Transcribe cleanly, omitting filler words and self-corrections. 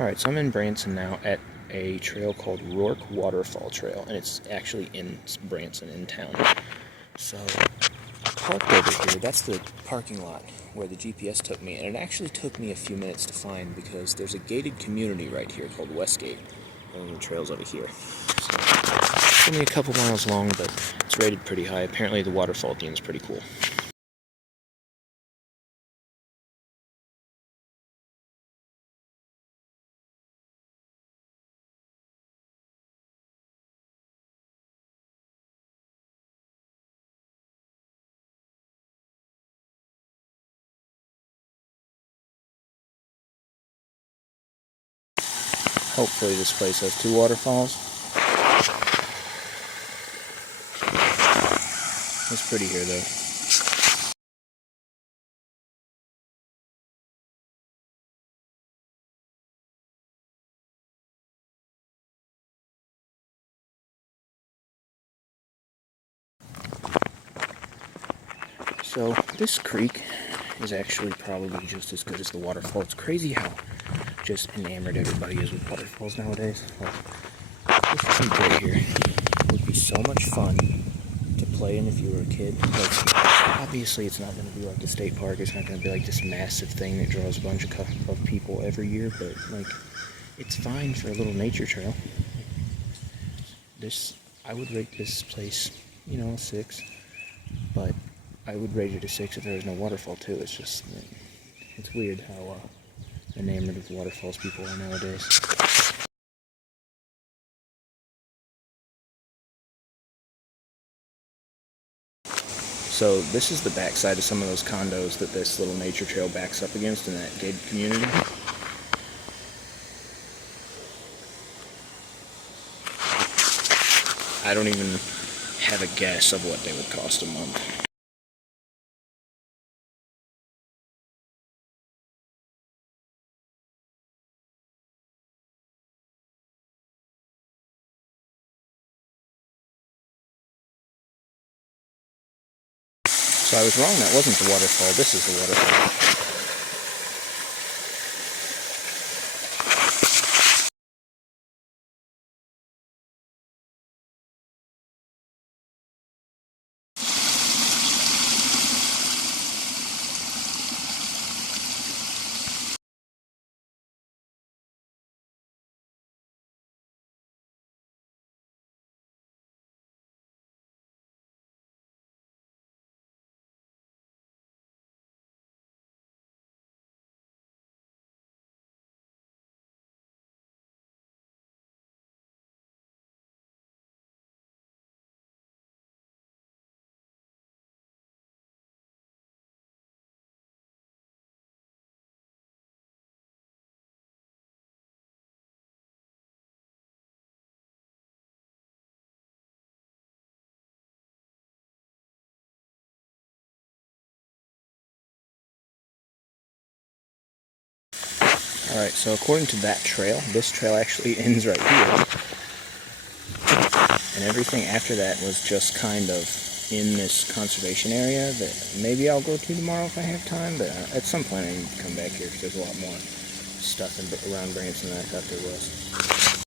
Alright, so I'm in Branson now at a trail called Roark Waterfall Trail, and it's actually in Branson, in town. So, I parked over here. That's the parking lot where the GPS took me, and it actually took me a few minutes to find because there's a gated community right here called Westgate, and the trail's over here. So, it's only a couple miles long, but it's rated pretty high. Apparently the waterfall theme is pretty cool. Hopefully this place has two waterfalls. It's pretty here though. So this creek is actually probably just as good as the waterfall. It's crazy how just enamored everybody is with waterfalls nowadays. Like, this creek right here would be so much fun to play in if you were a kid. Like, obviously it's not going to be like the state park. It's not going to be like this massive thing that draws a bunch of people every year, but like, it's fine for a little nature trail. I would rate this place, a 6, but I would rate it a 6 if there was no waterfall too. It's just, it's weird how enamored of waterfalls people are nowadays. So this is the backside of some of those condos that this little nature trail backs up against in that gated community. I don't even have a guess of what they would cost a month. So I was wrong, that wasn't the waterfall, this is the waterfall. Alright, so according to that trail, this trail actually ends right here. And everything after that was just kind of in this conservation area that maybe I'll go to tomorrow if I have time, but at some point I need to come back here because there's a lot more stuff around Branson than I thought there was.